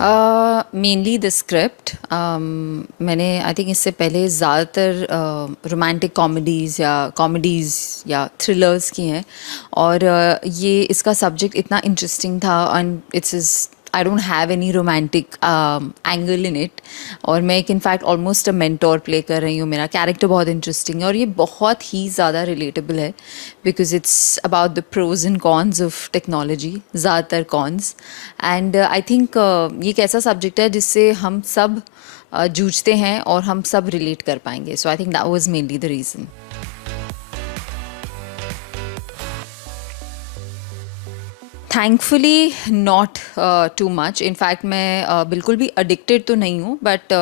Mainly the script. मैंने I think इससे पहले ज़्यादातर रोमांटिक कॉमेडीज़ या थ्रिलर्स की हैं। और ये इसका सब्जेक्ट इतना इंटरेस्टिंग था and it's is I don't have any romantic angle in it. और मैं एक in fact almost a mentor play कर रही हूँ। मेरा कैरेक्टर बहुत इंटरेस्टिंग है और ये बहुत ही ज़्यादा रिलेटेबल है because it's about the pros and cons of technology, ज़्यादातर कॉन्स। एंड आई थिंक ये एक ऐसा सब्जेक्ट है जिससे हम सब जूझते हैं और हम सब रिलेट कर पाएंगे। So I think that was mainly the reason. Thankfully not too much. In fact मैं बिल्कुल भी अडिक्टेड तो नहीं हूँ, but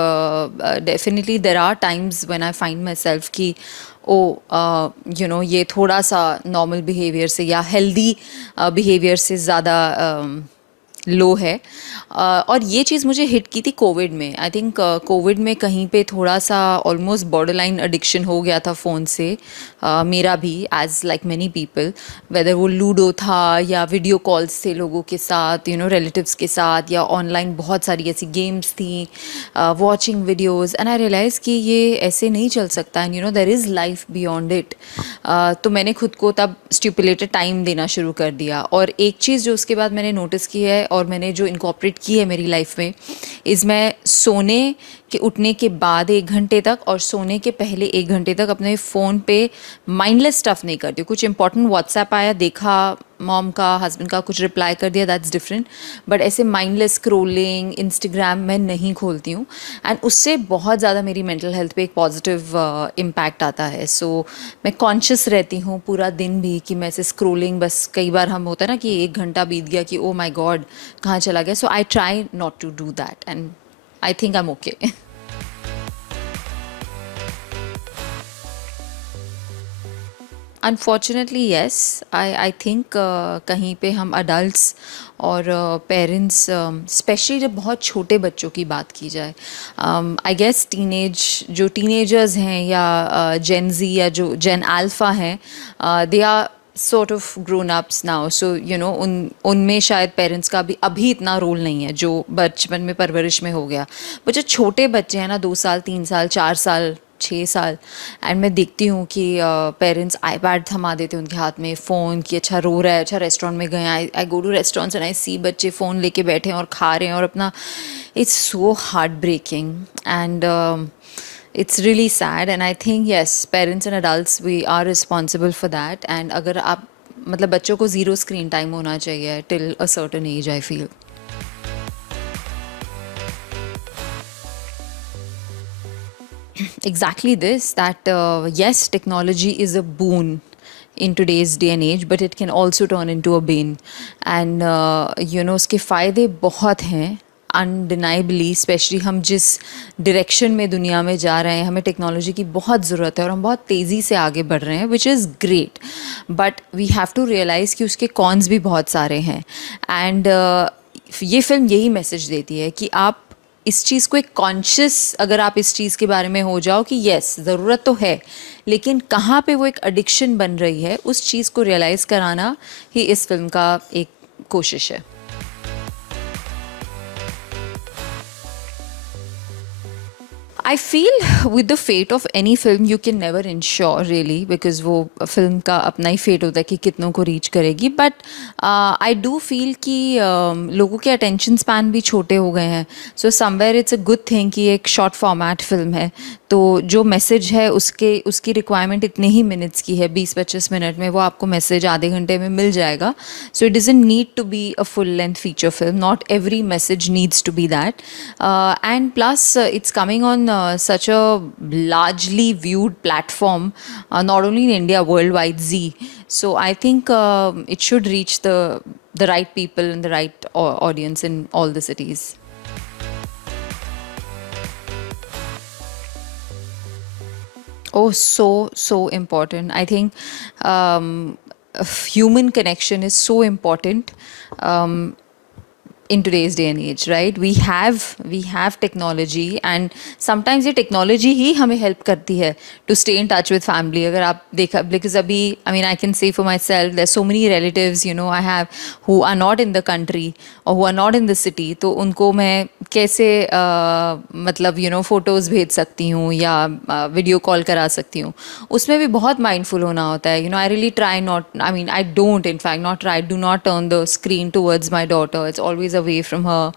definitely there are times when I find myself कि ओ ये थोड़ा सा नॉर्मल बिहेवियर से या हेल्दी बिहेवियर से ज़्यादा लो है। और ये चीज़ मुझे हिट की थी कोविड में। आई थिंक कोविड में कहीं पे थोड़ा सा ऑलमोस्ट बॉर्डर लाइन एडिक्शन हो गया था फ़ोन से। मेरा भी, as like many people, whether वो लूडो था या वीडियो कॉल्स थे लोगों के साथ, रिलेटिव्स के साथ, या ऑनलाइन बहुत सारी ऐसी गेम्स थी, watching videos. And I realise कि ये ऐसे नहीं चल सकता and there is life beyond it. तो मैंने खुद को तब स्टिपुलेटेड टाइम देना शुरू कर दिया। और एक चीज़ जो उसके बाद मैंने नोटिस की है और मैंने जो इनकॉर्पोरेट की है मेरी लाइफ में, इज़ मैं सोने के उठने के बाद 1 घंटे तक और सोने के पहले 1 घंटे तक अपने फ़ोन पे माइंडलेस स्टफ़ नहीं करती हूँ। कुछ इंपॉर्टेंट व्हाट्सएप आया, देखा, मॉम का, हस्बैंड का, कुछ रिप्लाई कर दिया, दैट्स डिफरेंट। बट ऐसे माइंडलेस स्क्रोलिंग इंस्टाग्राम मैं नहीं खोलती हूँ। एंड उससे बहुत ज़्यादा मेरी मेंटल हेल्थ पे एक पॉजिटिव इम्पैक्ट आता है। सो मैं कॉन्शियस रहती हूँ पूरा दिन भी कि मैं ऐसे स्क्रोलिंग, बस कई बार हम होता है ना कि 1 घंटा बीत गया कि ओ माई गॉड कहाँ चला गया। So I try not to do that and I think I am okay. Unfortunately yes. I think कहीं पे हम अडल्ट्स और पेरेंट्स, स्पेशली जब बहुत छोटे बच्चों की बात की जाए, आई गेस जो टीनेजर्स हैं या जेन जी या जो जेन अल्फ़ा हैं, they are sort of grown ups now. So उनमें शायद पेरेंट्स का भी अभी इतना रोल नहीं है जो बचपन में परवरिश में हो गया। बट जो छोटे बच्चे हैं ना, 2 साल, 3 साल, 4 साल, 6 साल, एंड मैं देखती हूँ कि पेरेंट्स आईपैड थमा देते हैं उनके हाथ में, फ़ोन, कि अच्छा रो रहा है, अच्छा रेस्टोरेंट में गए, I go to restaurants and I see बच्चे फ़ोन लेके बैठे हैं और खा रहे हैं और अपना, it's so heart breaking and it's really sad. And I think yes, parents and adults, we are responsible for that. And अगर आप, मतलब बच्चों को ज़ीरो स्क्रीन टाइम होना चाहिए till a certain age, I feel. Exactly this, that yes, technology is a boon in today's day and age, but it can also turn into a bane. And उसके फ़ायदे बहुत हैं undeniably. Specially हम जिस direction में दुनिया में जा रहे हैं, हमें टेक्नोलॉजी की बहुत ज़रूरत है और हम बहुत तेज़ी से आगे बढ़ रहे हैं, which is great. But we have to realise कि उसके कॉन्स भी बहुत सारे हैं। एंड ये फिल्म यही मैसेज देती है कि आप इस चीज़ को एक कॉन्शियस, अगर आप इस चीज़ के बारे में हो जाओ कि यस ज़रूरत तो है, लेकिन कहाँ पे वो एक एडिक्शन बन रही है, उस चीज़ को रियलाइज़ कराना ही इस फिल्म का एक कोशिश है। I feel with the fate of any film you can never ensure really, because वो फिल्म का अपना ही फेट होता है कि कितनों को रीच करेगी। बट आई डू फील कि लोगों के अटेंशन स्पैन भी छोटे हो गए हैं। So somewhere it's a good thing कि एक शॉर्ट फॉर्मेट फिल्म है, तो जो मैसेज है उसकी रिक्वायरमेंट इतने ही मिनट्स की है, 20-25 मिनट में वो आपको मैसेज आधे घंटे में मिल जाएगा। So it doesn't need to be a full length feature film, not every message needs to be that. And plus it's coming on such a largely viewed platform, not only in India, worldwide, Z. So I think it should reach the right people and the right audience in all the cities. Oh, so important. I think human connection is so important. in today's day and age, right? We have technology, and sometimes ये technology ही हमें help करती है to stay in touch with family. अगर आप देखा, because अभी, I mean, I can say for myself, there's so many relatives, you know, I have who are not in the country or who are not in the city. तो उनको मैं कैसे मतलब you know photos भेज सकती हूँ या video call करा सकती हूँ, उसमें भी बहुत mindful होना होता है. You know, I really try not, I mean, I don't, in fact, not try, do not turn the screen towards my daughter. It's always away from her.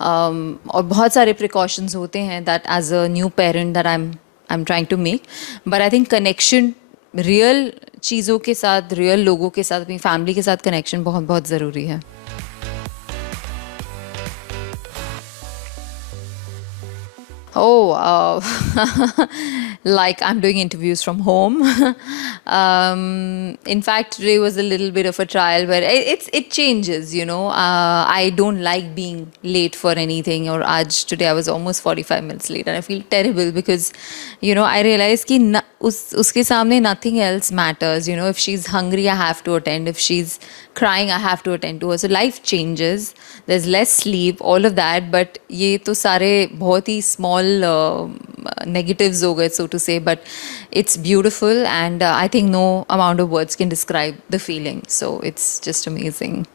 और बहुत सारे precautions होते हैं that as a new parent that I'm trying to make. But I think connection, real चीज़ों के साथ, real लोगों के साथ, अपनी family के साथ connection बहुत बहुत ज़रूरी है. Oh, like I'm doing interviews from home. In fact, today was a little bit of a trial where it changes, you know. I don't like being late for anything. Or today I was almost 45 minutes late, and I feel terrible because, you know, I realize कि उसके सामने nothing else matters. You know, if she's hungry, I have to attend. If she's crying, I have to attend to her. So life changes. There's less sleep, all of that. But ये तो सारे बहुत ही small negatives हो गए, so to say. But it's beautiful, and I think no amount of words can describe the feeling. So it's just amazing.